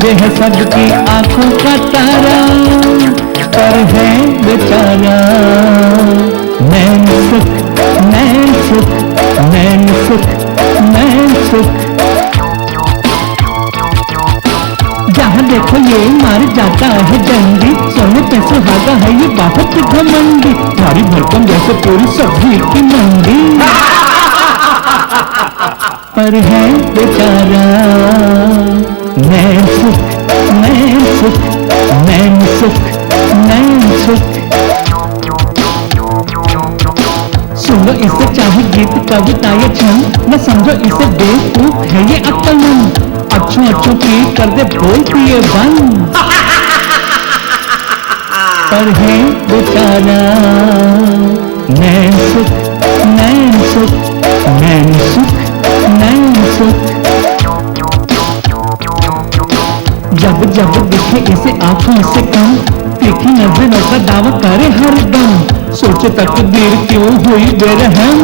समझे है सबकी आंखों का तारा, पर है बेचारा नैन सुख, नैन सुख, नैन सुख, नैन सुख। जहाँ देखो ये मार जाता है डंडी, सोने पे सुहागा है ये बहुत घमंडी, भारी भरकम जैसे पूरी सब्जी की मंडी, पर है बेचारा नैन सुख, नैन सुख, नैन सुख, नैन सुख। सुनो इसे चाहे गीत कविता या छंद, न समझो इसे बेवकूफ है ये अक्लमंद, अच्छों अच्छों की कर दे बोलती है बंद, पर है बेचारा नैन सुख, नैन सुख, नैन सुख, नैन सुख। जब जब दिखे इसे आंखों से कम, तीखी नजरों का दावा करे हर दम, सोचे तकदीर क्यों हुई बेरहम,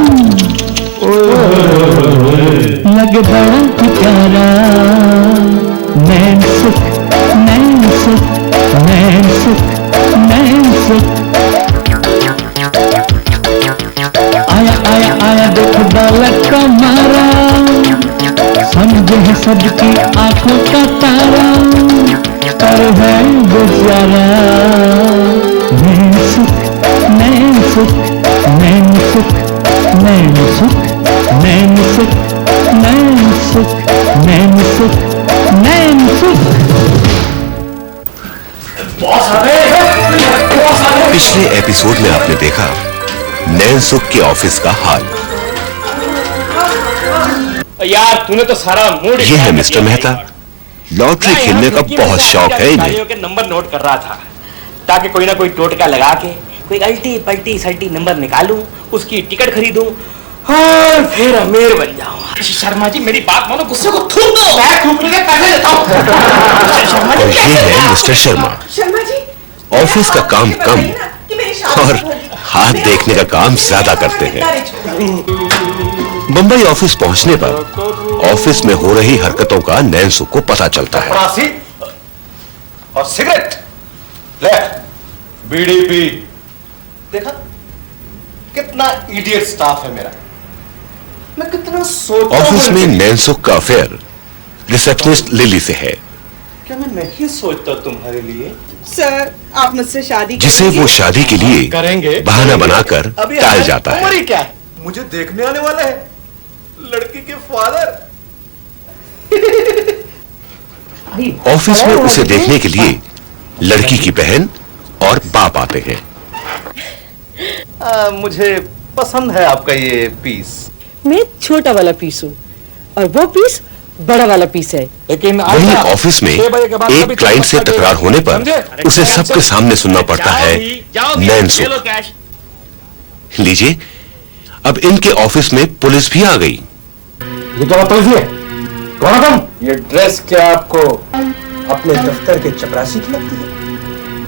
लगे बड़ा ही प्यारा नैन सुख, नैन सुख, नैन सुख, नैन सुख। आया आया आया देखो दौलत का मारा, समझे है सबकी आंखों का तारा, पर है बेचारा नैन सुख, नैन सुख, नैन सुख, नैन सुख, नैन सुख, नैन सुख, नैन सुख, नैन सुख। पिछले एपिसोड में आपने देखा नैन सुख के ऑफिस का हाल। यार तूने तो सारा मूड। ये है मिस्टर मेहता, लॉटरी खेलने का बहुत शौक है इन्हें। के नंबर नोट कर रहा था ताकि कोई ना कोई टोटका लगा के कोई अल्टी पल्टी सल्टी नंबर निकालूं, उसकी टिकट खरीदूं और फिर अमीर बन जाऊं। शर्मा जी मेरी बात मानो, गुस्से को थूक दो। मैं थूकने के पैसे देता हूं। शर्मा जी, और ये है मिस्टर शर्मा, शर्मा जी ऑफिस का काम कम और हाथ देखने का काम ज्यादा करते हैं। बंबई ऑफिस पहुंचने पर ऑफिस में हो रही हरकतों का नैन सुख को पता चलता है। और सिगरेट ले, बीड़ी पी। देखा कितना इडियट स्टाफ है मेरा, मैं कितना सोचता हूं। ऑफिस में नैन सुख का अफेयर रिसेप्शनिस्ट लिली से है। क्या मैं नहीं सोचता तुम्हारे लिए? सर आप मुझसे शादी जिसे वो शादी के लिए करेंगे बहाना बनाकर टाल जाता है। उम्र क्या है? मुझे देखने आने वाला है लड़की के फादर। ऑफिस में उसे देखने के लिए लड़की की बहन और बाप आते हैं। मुझे पसंद है आपका ये पीस। मैं छोटा वाला पीस हूँ और वो पीस बड़ा वाला पीस है। लेकिन वहीं ऑफिस में एक क्लाइंट से तकरार होने पर उसे सबके सामने सुनना पड़ता है नैन सुख। लीजिए, अब इनके ऑफिस में पुलिस भी आ गई। ये क्या पुलिस है? कौन है तुम? ये ड्रेस क्या आपको अपने दफ्तर के चपरासी की लगती है?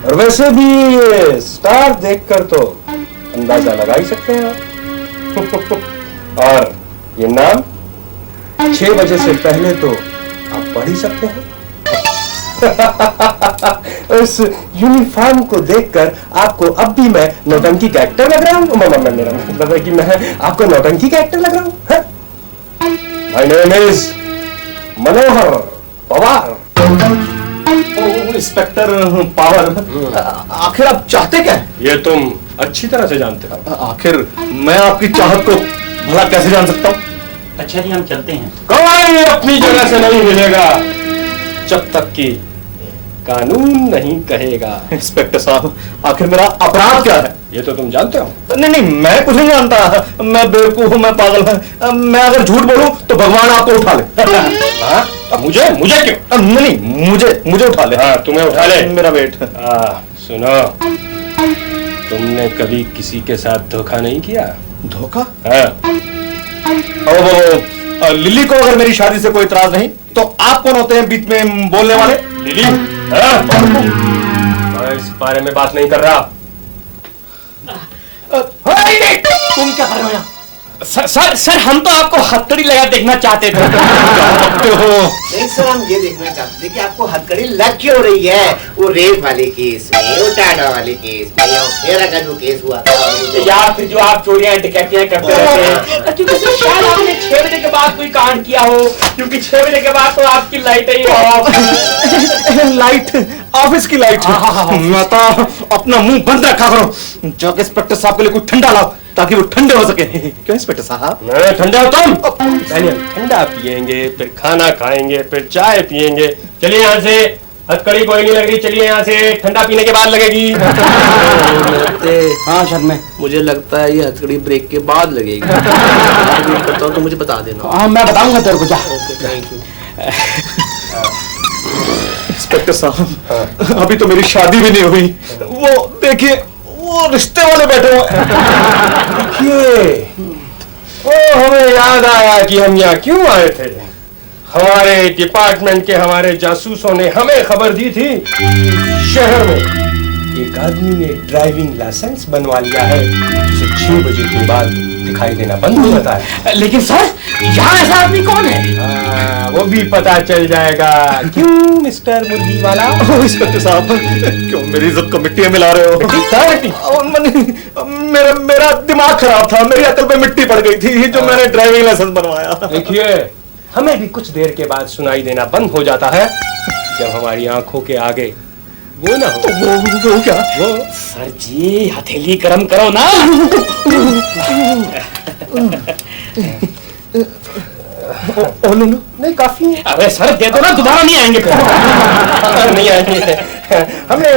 और वैसे भी ये स्टार देखकर तो अंदाजा लगा ही सकते हैं आप। और ये नाम 6 बजे से पहले तो आप पढ़ ही सकते हैं। उस यूनिफॉर्म को देखकर आपको अब भी मैं नौटंकी का एक्टर लग रहा हूँ। मेरा मतलब है कि मैं आपको नौटंकी का एक्टर लग रहा हूँ। My name is Manohar Pawar. Inspector power, आखिर आप चाहते क्या है? ये तुम अच्छी तरह से जानते हो। आखिर मैं आपकी चाहत को भला कैसे जान सकता हूँ? अच्छा जी हम चलते हैं। कोई अपनी जगह से नहीं मिलेगा जब तक कि कानून नहीं कहेगा। इंस्पेक्टर साहब, आखिर मेरा अपराध क्या है? ये तो तुम जानते हो। नहीं नहीं, मैं कुछ नहीं जानता। मैं बेवकूफ हूँ, मैं पागल हूँ। मैं अगर झूठ बोलूं तो भगवान आपको उठा ले। हाँ? मुझे क्यों? नहीं, मुझे उठा ले। हाँ, तुम्हें उठा ले। मेरा वेट। सुनो, तुमने कभी किसी के साथ धोखा नहीं किया? धोखा? हाँ। लिली को अगर मेरी शादी से कोई इतराज नहीं तो आप कौन होते हैं बीच में बोलने वाले? लिली? हाँ? मैं इस बारे में बात नहीं कर रहा। तुम क्या कर रहे हो यहाँ? सर हम तो आपको हथकड़ी लगा देखना चाहते थे। नहीं सर, हम ये देखना चाहते थे कि आपको हथकड़ी लग क्यों रही है। वो रेप वाले केस में, वो टाटा वाले केस में, या फेरा का जो केस हुआ था, या फिर जो आप चोरियां डकैतियां करते रहते हैं, क्योंकि सर शायद आपने 6 बजे के बाद कोई कांड किया हो, क्योंकि 6 बजे के बाद तो आपकी light he of. Light, office की लाइट। मैं तो अपना मुंह बंद रखा करो। जाके इंस्पेक्टर साहब के लिए कुछ ठंडा लाओ ताकि वो ठंडे हो सके। क्यों इंस्पेक्टर साहब? ठंडा हो तुम? पहले हम ठंडा पिएंगे, फिर खाना खाएंगे, फिर चाय पिएंगे। चलिए यहाँ से, हथकड़ी कोई नहीं लग रही, चलिए यहाँ से, ठंडा पीने के बाद लगेगी। हाँ सर, मैं मुझे लगता है ये हथकड़ी ब्रेक के बाद लगेगी। वेट करता हूँ तो मुझे बता देना। हाँ मैं बताऊंगा तेरे को, जा। Okay, thank you. इंस्पेक्टर साहब, अभी तो मेरी शादी भी नहीं हुई। वो देखिए, वो रिश्ते वाले बैठे हुए। देखिए, ओ हमें याद आया कि हम यहाँ क्यों आए थे। हमारे डिपार्टमेंट के हमारे जासूसों ने हमें खबर दी थी, शहर में एक आदमी ने ड्राइविंग लाइसेंस बनवा लिया है, जिसे 6 बजे के बाद दिखाई देना बंद हो जाता है। लेकिन सर यहाँ ऐसा आदमी कौन है? वो भी पता चल जाएगा। क्यों मिस्टर मुर्गी वाला? इंस्पेक्टर साहब, क्यों मेरी इज्जत को मिट्टी में मिला रहे हो? मेरा दिमाग खराब था, मेरी अकल पे मिट्टी पड़ गई थी जो मैंने ड्राइविंग लाइसेंस बनवाया। देखिए, हमें भी कुछ देर के बाद सुनाई देना बंद हो जाता है जब हमारी आंखों के आगे वो ना हो। वो क्या? वो सर जी हथेली गरम करो ना। नहीं, काफी है। अरे सर दे दो ना, दोबारा नहीं आएंगे फिर। नहीं आएंगे। हमें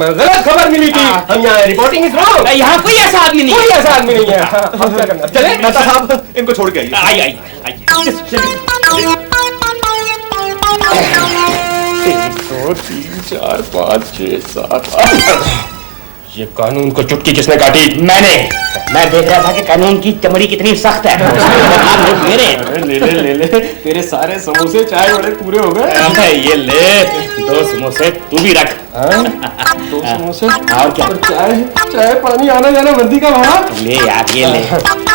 गलत खबर मिली थी। हम यहाँ रिपोर्टिंग इज रॉन्ग। यहाँ कोई ऐसा आदमी नहीं, कोई ऐसा आदमी नहीं है। अब क्या करना? चले मेहता साहब, इनको छोड़ के आइए। आइए आइए आइए। 1 2 3 4 5 6 7 8। ये कानून को चुटकी किसने काटी? मैं देख रहा था कि कानून की चमड़ी कितनी सख्त है। मेरे ले तेरे सारे समोसे चाय बड़े पूरे हो गए। ये ले 2 समोसे तू भी रख। 2 समोसे और क्या? चाय पानी आना जाना बंदी का भाड़ा। ले यार ये ले।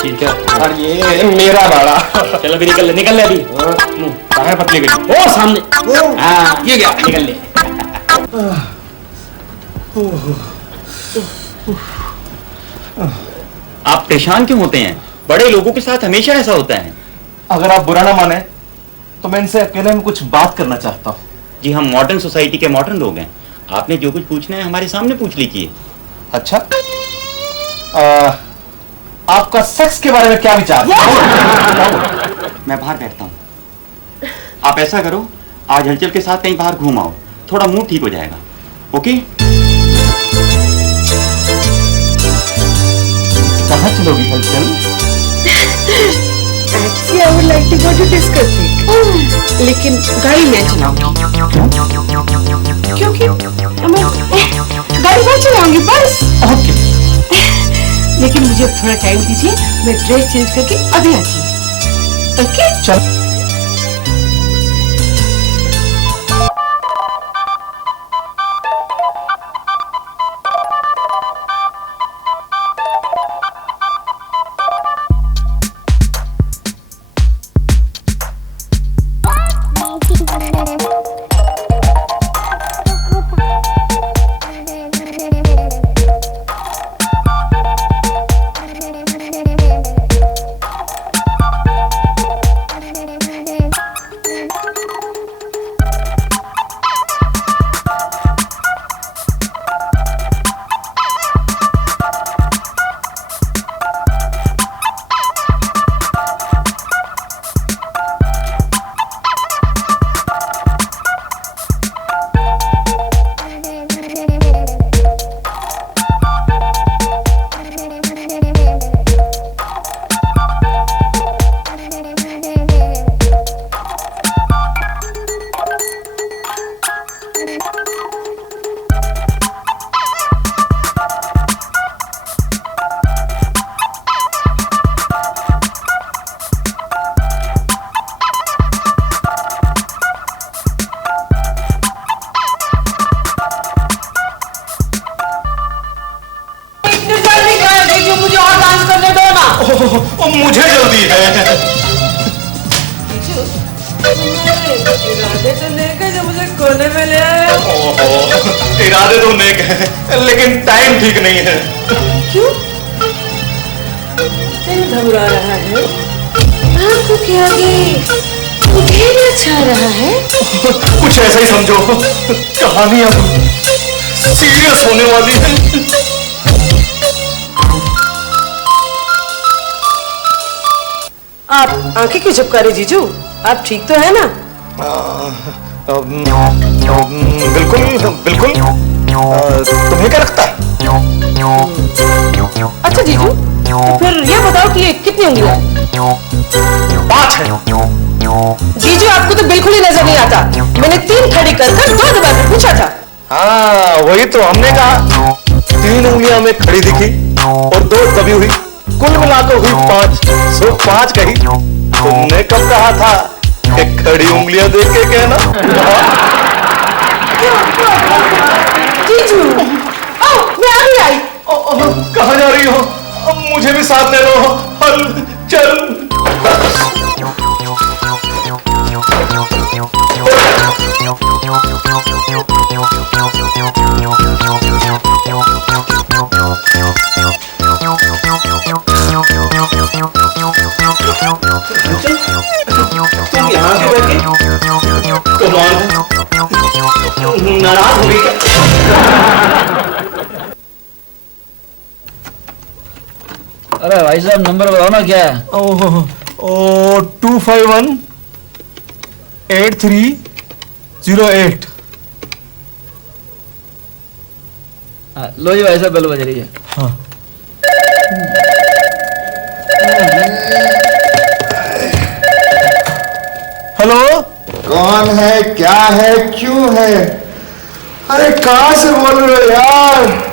ठीक है, और ये मेरा भाड़ा। चलो भी निकल ले अभी। कहाँ है पतली गई? ओ सामने। हाँ ये गया, निकल ले। आप परेशान क्यों होते हैं? बड़े लोगों के साथ हमेशा ऐसा होता है। अगर आप बुरा ना माने तो मैं इनसे अकेले में कुछ बात करना चाहता हूँ। जी हम मॉडर्न सोसाइटी के मॉडर्न लोग हैं। आपने जो कुछ पूछना है हमारे सामने पूछ लीजिए। अच्छा, आपका सेक्स के बारे में क्या विचार है? मैं बाहर बैठता हूँ। आप ऐसा करो, आज हलचल के साथ कहीं बाहर घूम आओ, थोड़ा मूड ठीक हो जाएगा। ओके? कहाँ चलोगी हलचल? Actually, I would like to go to discotheque. लेकिन गाड़ी मैं चलाऊंगी। क्योंकि गाड़ी मैं चलाऊंगी बस। ओके। लेकिन मुझे थोड़ा टाइम दीजिए, मैं ड्रेस चेंज करके अभी आती हूँ। ओके? चल। रही है। इरादे तो नेक है जो मुझे कोने में ले आया। ओहो, इरादे तो नेक है लेकिन टाइम ठीक नहीं है। क्यों? दिल घबरा रहा है। आपको क्या मुझे अच्छा रहा है? कुछ ऐसा ही समझो, कहानी अब सीरियस होने वाली है। आप आंखें क्यों झपका रहे जीजू? आप ठीक तो है ना? बिल्कुल बिल्कुल। तुम्हें क्या लगता है? अच्छा जीजू, तो फिर ये बताओ कि ये कितनी उंगलियां हैं? 5 है। जीजू आपको तो बिल्कुल ही नजर नहीं आता। मैंने 3 खड़ी कर 2 दबा के पूछा था। हाँ वही तो हमने कहा, 3 उंगलियां में खड़ी दिखी और 2 दबी हुई, कुल मिलाकर हुई 5। सो 5 कही। तुमने कब कहा था कि खड़ी उंगलियां देख के कहना? जीजू, मैं अभी आई। कहाँ जा रही हो? अब मुझे भी साथ ले लो। हल चल। तुम यहाँ क्यों बैठे? कमाल है, नाराज हो गई क्या? अरे भाई साहब नंबर बताओ ना क्या है? 251 8308। लो जी भाई साहब, बेल बज रही है। हाँ। हेलो, कौन है, क्या है, क्यों है? अरे कहां से बोल रहे हो यार?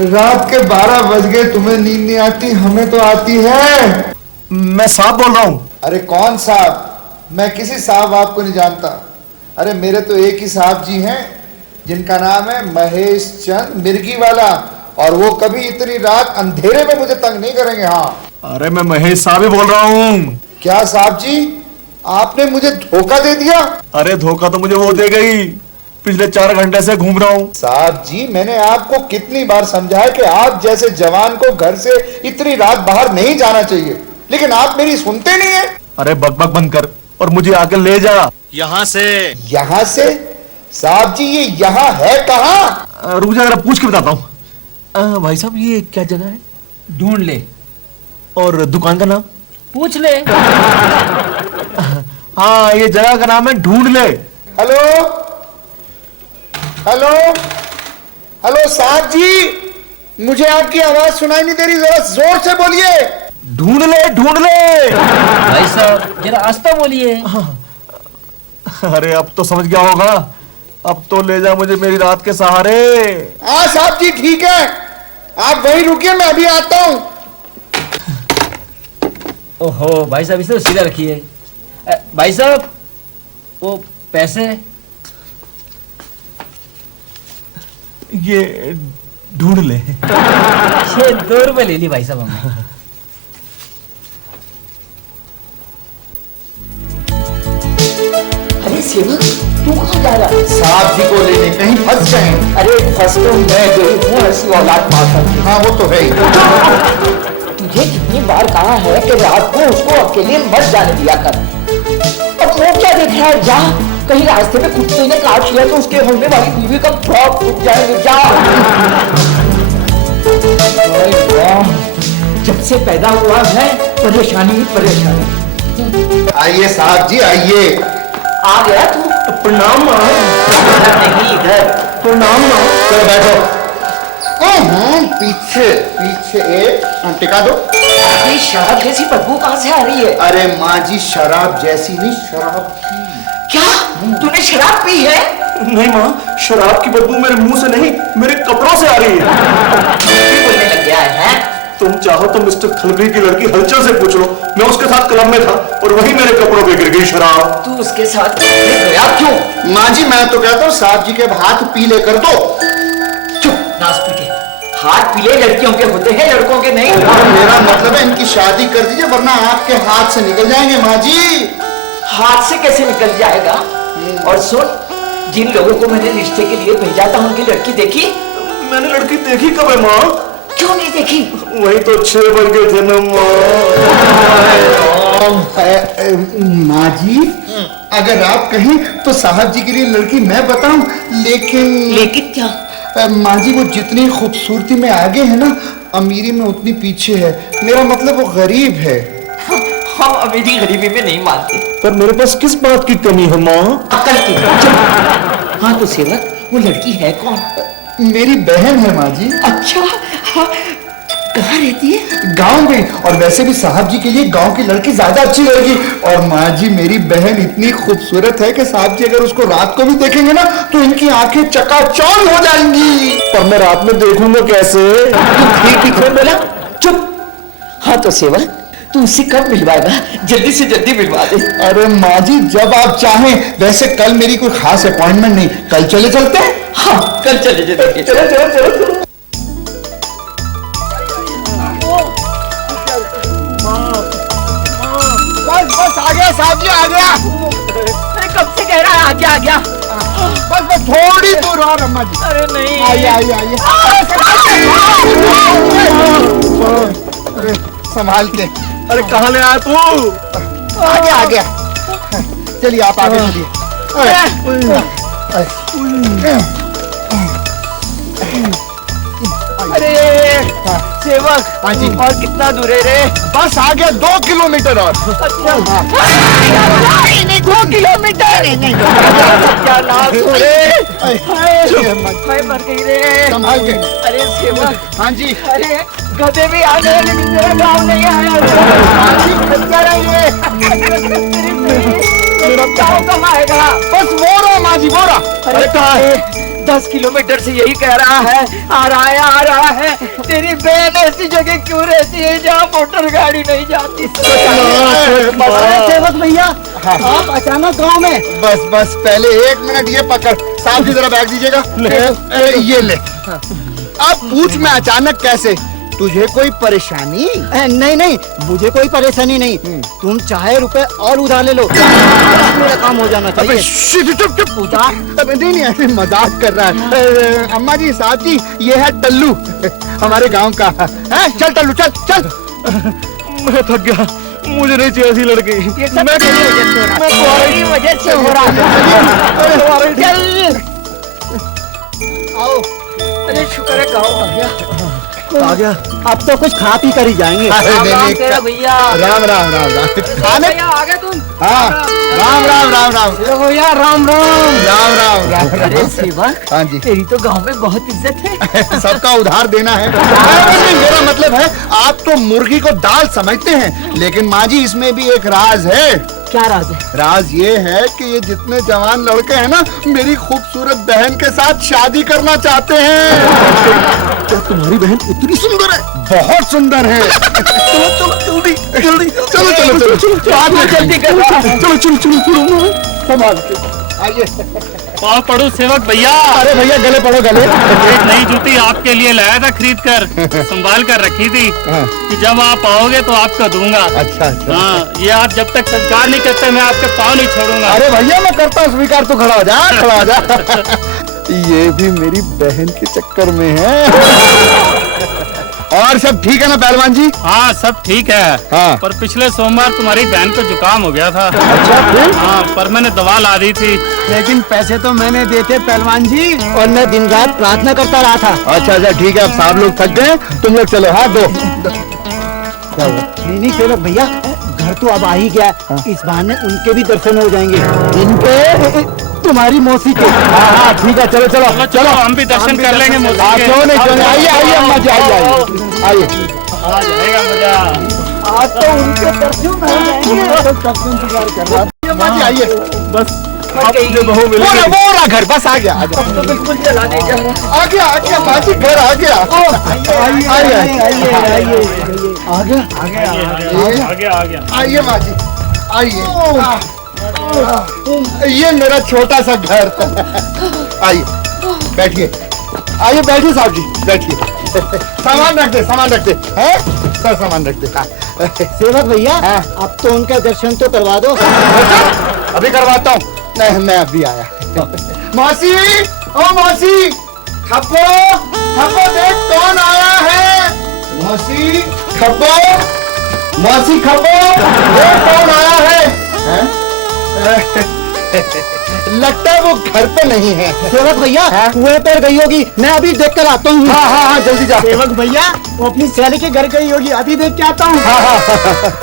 रात के 12 बज गए, तुम्हें नींद नहीं आती, हमें तो आती है। मैं साहब बोल रहा हूं। अरे कौन साहब? मैं किसी साहब आपको नहीं जानता। अरे मेरे तो एक ही साहब जी हैं जिनका नाम है महेश चंद मिर्गी वाला, और वो कभी इतनी रात अंधेरे में मुझे तंग नहीं करेंगे। हाँ, अरे मैं महेश साहब ही बोल रहा हूँ। क्या साहब जी, आपने मुझे धोखा दे दिया? अरे धोखा तो मुझे वो दे गई, पिछले 4 घंटे से घूम रहा हूँ। साहब जी, मैंने आपको कितनी बार समझाया कि आप जैसे जवान को घर से इतनी रात बाहर नहीं जाना चाहिए, लेकिन आप मेरी सुनते नहीं है। अरे बकबक बंद कर और मुझे आके ले जा यहाँ से। यहाँ से? साहब जी ये यहाँ है कहाँ? रुक जा, जरा पूछ के बताता हूँ। भाई साहब ये क्या जगह है? ढूंढ ले। और दुकान का नाम? पूछ ले। हाँ, ये जगह का नाम है ढूंढ ले। हेलो हेलो हेलो साहब जी, मुझे आपकी आवाज सुनाई नहीं दे रही, जरा जोर से बोलिए। ढूंढ ले, ढूंढ ले। भाई साहब जरा आस्ता बोलिए। अरे अब तो समझ गया होगा, अब तो ले जा मुझे मेरी रात के सहारे। हाँ साहब जी ठीक है, आप वहीं रुकिए, मैं अभी आता हूँ। ओहो भाई साहब इसे सीधा रखिए। भाई साहब वो पैसे? ये ढूंढ ले। ये 2 रुपए ले ली भाई साहब हमने। अरे सेवक, तू कहाँ जा रहा है? साहब जी को लेने, कहीं फंस जाए। अरे फंस तो मैं गई हूँ, ऐसी औलाद माता की। हाँ वो तो है ही। तुझे कितनी बार कहा है कि रात को उसको अकेले मत जाने दिया कर। अब वो क्या देख रहा है? जा, कहीं रास्ते में कुत्ते ने काट लिया तो उसके होने वाली बीवी का फ्रॉक टूट जाएगा। जा। जब से पैदा हुआ है परेशानी ही परेशानी। आइए साहब जी आइए। आ गया तू? प्रणाम माँ। नहीं इधर। प्रणाम माँ। चलो बैठो। पीछे पीछे एक टिका दो। ये शराब जैसी बदबू कहाँ से आ रही है? अरे माँ जी, शराब जैसी नहीं, शराब की। क्या तूने शराब पी है? नहीं माँ, शराब की बदबू मेरे मुंह से नहीं, मेरे कपड़ों से आ रही है। बोलने लग गया है। तुम चाहो तो मिस्टर खलबरी की लड़की हलचल से पूछ लो, मैं उसके साथ क्लब में था और वही मेरे कपड़ों पे गिर गई शराब। तू उसके साथ गया क्यों? माँ जी मैं तो कहता हूँ साहब जी के हाथ पीले कर दो। चुप, नास पी के हाथ पीले लड़कियों के होते हैं, लड़कों के नहीं। मेरा मतलब है इनकी शादी कर दीजिए वरना आपके हाथ से निकल जाएंगे माँ जी। हाथ से कैसे निकल जाएगा? और सुन, जिन लोगों को मैंने रिश्ते के लिए भेजा था उनकी लड़की देखी? मैंने लड़की देखी कब है माँ? क्यों नहीं देखी? वही तो 6 बज गए थे ना माँ जी, अगर आप कहें तो साहब जी के लिए लड़की मैं बताऊं, लेकिन क्या? माँ जी वो जितनी खूबसूरती में आगे है ना, अमीरी में उतनी पीछे है। मेरा मतलब वो गरीब है। हम अमीरी गरीबी में नहीं मानते। पर मेरे पास किस बात की कमी है माँ? अकल की। हाँ तो सेवक, वो लड़की है कौन? मेरी बहन है माँ जी। अच्छा, हाँ, कहाँ रहती है? गांव में। और वैसे भी साहब जी के लिए गांव की लड़की ज्यादा अच्छी लगेगी। और माँ जी मेरी बहन इतनी खूबसूरत है कि साहब जी अगर उसको रात को भी देखेंगे ना तो इनकी आंखें चकाचौंध हो जाएंगी। पर मैं रात में देखूंगा कैसे? ठीक बोला, चुप। हाँ तो सेवक, तू उससे कब मिलवाएगा? जल्दी से जल्दी मिलवा दे। अरे माँ जी जब आप चाहें। वैसे कल मेरी कोई खास अपॉइंटमेंट नहीं, कल चले चलते हैं। हाँ कल चले चलो। बस आ गया साहब जी, आ गया। कब से कह रहा है आ गया? बस थोड़ी दूर और अम्मा जी। अरे नहीं, आइए। अरे संभाल के। अरे कहाँ ले आया तू? आ गया। चलिए आप आगे चलिए। अरे सेवक, हाँ जी। और कितना दूर है रे? बस आ गया 2 किलोमीटर और। अच्छा, 2 किलोमीटर। क्या नाम हो रे? मैं मर गई रे। संभाल के। अरे सेवक। हाँ जी। अरे गधे भी आ गए लेकिन मेरा गाँव नहीं आया। मेरा गाँव कब आएगा? बस वो रहा माँ जी, वो रहा। अरे कहाँ है? 10 किलोमीटर से यही कह रहा है आ रहा है। तेरी बहन ऐसी जगह क्यों रहती है जहाँ मोटर गाड़ी नहीं जाती? सेवक भैया, आप अचानक गांव में? बस पहले 1 मिनट ये पकड़। साहब जी जरा बैग दीजिएगा। ये ले। अब पूछ मैं अचानक कैसे? तुझे कोई परेशानी? नहीं, मुझे कोई परेशानी नहीं। तुम चाहे रुपए और उधार ले लो, मेरा काम हो जाना चाहिए। चुप। उधार? नहीं ऐसे मजाक कर रहा है। अम्मा जी, साहब जी, ये है टल्लू, हमारे गांव का है। चल टल्लू, चल। मैं थक गया, मुझे नहीं चाहिए ऐसी लड़की। ये सब तुम्हारी वजह से हो रहा है। चल आओ। अरे शुक्र है गाँव आ गया। अब तो कुछ खा पी कर ही जाएंगे। तेरा भैया। राम खाने आगे तुम। हाँ, राम भैया, राम। राम। सेवक, हाँ जी। तेरी तो गांव में बहुत इज्जत है। सबका उधार देना है। नहीं, मेरा मतलब है आप तो मुर्गी को दाल समझते हैं, लेकिन माँ जी इसमें भी एक राज है। क्या राज है? राज ये है कि ये जितने जवान लड़के हैं ना, मेरी खूबसूरत बहन के साथ शादी करना चाहते हैं। क्या तुम्हारी बहन इतनी सुंदर है? बहुत सुंदर है। चलो जल्दी। चलो बाद में जल्दी कर। चलो। संभाल के आइए। पाँव पड़ो सेवक भैया। अरे भैया गले पड़ो गले। एक नई जूती आपके लिए लाया था खरीद कर, संभाल कर रखी थी कि जब आप आओगे तो आपको दूंगा। अच्छा। हाँ, ये आप जब तक स्वीकार नहीं करते मैं आपके पाँव नहीं छोड़ूंगा। अरे भैया मैं करता हूँ स्वीकार, तो खड़ा हो जा। ये भी मेरी बहन के चक्कर में है। और सब ठीक है ना पहलवान जी? हाँ सब ठीक है। हाँ। पर पिछले सोमवार तुम्हारी बहन को जुकाम हो गया था। अच्छा फिर? हाँ, पर मैंने दवा ला दी थी। लेकिन पैसे तो मैंने देते पहलवान जी, और मैं दिन रात प्रार्थना करता रहा था। अच्छा ठीक है, अब साहब लोग थक गए, तुम लोग चलो। हाँ दो। नहीं सेवक भैया, घर तो अब आ ही गया। इस बहाने उनके भी दर्शन हो जाएंगे। इनके? तुम्हारी मौसी के। हाँ ठीक है, चलो। हम भी दर्शन कर लेंगे मौसी के। क्यों नहीं, आइए अम्मा जी, आइए। आ जाएगा मजा। आज तो उनके दर्शन हो जाएंगे। इंतजार कर रहा है। अम्मा जी आइए। बस अपने बहू मिल गई। वो रहा घर, बस आ गया। तो बिल्कुल चला नहीं जा रहा। आ गया अम्मा जी, घर आ गया। आइए माँ जी, आइए। ये मेरा छोटा सा घर। आइए बैठिए। साहब जी बैठिए। सामान रख दे, सामान रख दे, हैं? सर सामान रख दे। हाँ। सेवक भैया अब तो उनका दर्शन तो करवा दो। अभी करवाता हूँ। नहीं, मैं अभी आया। मौसी, ओ मौसी, खप्पो, खप्पो देख कौन आया है। मौसी, खप्पो, मौसी खप्पो, देख कौन आया है, हैं? लगता है वो घर पे नहीं है। सेवक भैया कुएं पर गई होगी, मैं अभी देख कर आता हूँ। हाँ हाँ हाँ, जल्दी जा। सेवक भैया वो अपनी सहेली के घर गई होगी, अभी देख के आता हूँ। हाँ हाँ।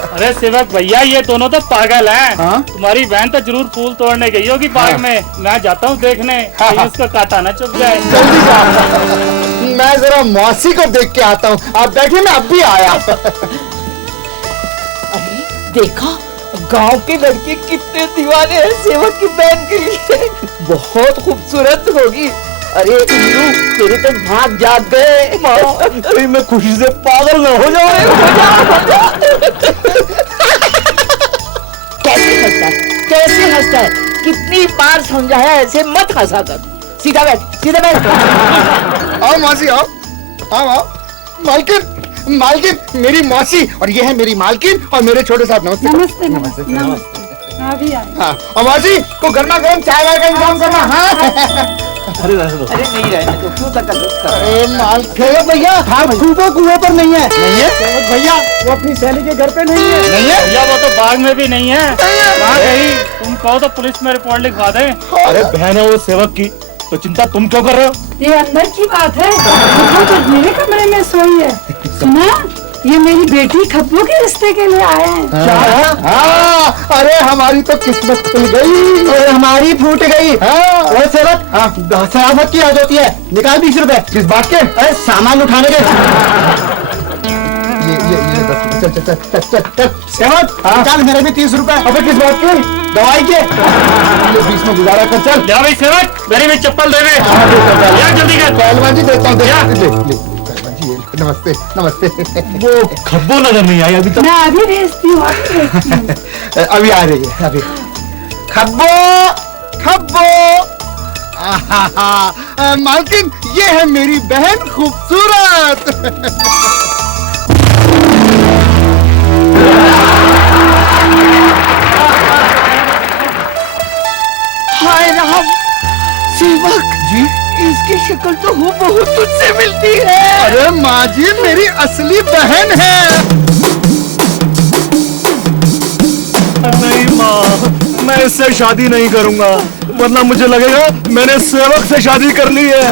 अरे सेवक भैया ये दोनों तो पागल हैं। तुम्हारी बहन तो जरूर फूल तोड़ने गई होगी बाग में। मैं जाता हूँ देखने कहीं उसका कांटा न चुभ जाए। जल्दी जा। मैं जरा मौसी को देख के आता हूँ, आप बैठिए, मैं अभी आया। अरे देखा गांव के लड़के कितने दीवाने हैं सेवक की बहन के लिए। बहुत खूबसूरत होगी। अरे इल्लू तेरे तो भाग जाग गए। अरे मैं खुशी से पागल न हो जाऊं। कैसे हंसता है, कैसे हंसता है। कितनी बार समझाया ऐसे मत हंसा कर। सीधा बैठ, सीधा बैठ। आओ मौसी, आओ आओ आओ। मालकिन, मालकिन मेरी मौसी, और ये है मेरी मालकिन और मेरे छोटे साहब। नमस्ते नमस्ते नमस्ते नमस्ते। अभी आई। हाँ, और मौसी को गर्मा गर्म चाय वाय का इंतजाम करना। हाँ अरे नहीं रहने तो क्यों तक अरे माल सेवक भैया खूबो कुएं पर नहीं है। नहीं है सेवक भैया वो अपनी सहेली के घर पे नहीं है। नहीं है भैया वो तो बाग में भी नहीं है। कहाँ गई? तुम कहो तो पुलिस में रिपोर्ट लिखवा दे। अरे बहन है वो सेवक की, तो चिंता तुम क्यों कर रहे हो? ये अंदर की बात है, वो तो मेरे कमरे में सोई है। सुना, ये मेरी बेटी खप्पो के रिश्ते के लिए आए हैं। हाँ, अरे हमारी तो किस्मत खुल गई और हमारी फूट गई। हाँ। और सेवक शराफत की याद होती है, निकाल 20 रुपए। किस बात के? अरे सामान उठाने के। ये 10 रुपए। चल। सेवक निकाल मेरे भी 30 रुपए। अबे किस बात के? दवाई के। ये 20 में गुजारा कर। चल जा भाई सेवक, मेरी भी चप्पल दे दे। जल्दी कर। पहलवान जी देता हूँ, ले। पहलवान जी नमस्ते, नमस्ते। वो खब्बो नजर नहीं आई अभी तक। मैं अभी भेजती हूँ। अभी आ रही है, अभी। खब्बो, खब्बो। मालकिन ये है मेरी बहन खूबसूरत। हाय राम, सेवक जी इसकी शक्ल तो हूबहू तुझसे मिलती है। अरे माँ जी मेरी असली बहन है। नहीं माँ, मैं इससे शादी नहीं करूंगा, वरना मुझे लगेगा मैंने सेवक से शादी कर ली है।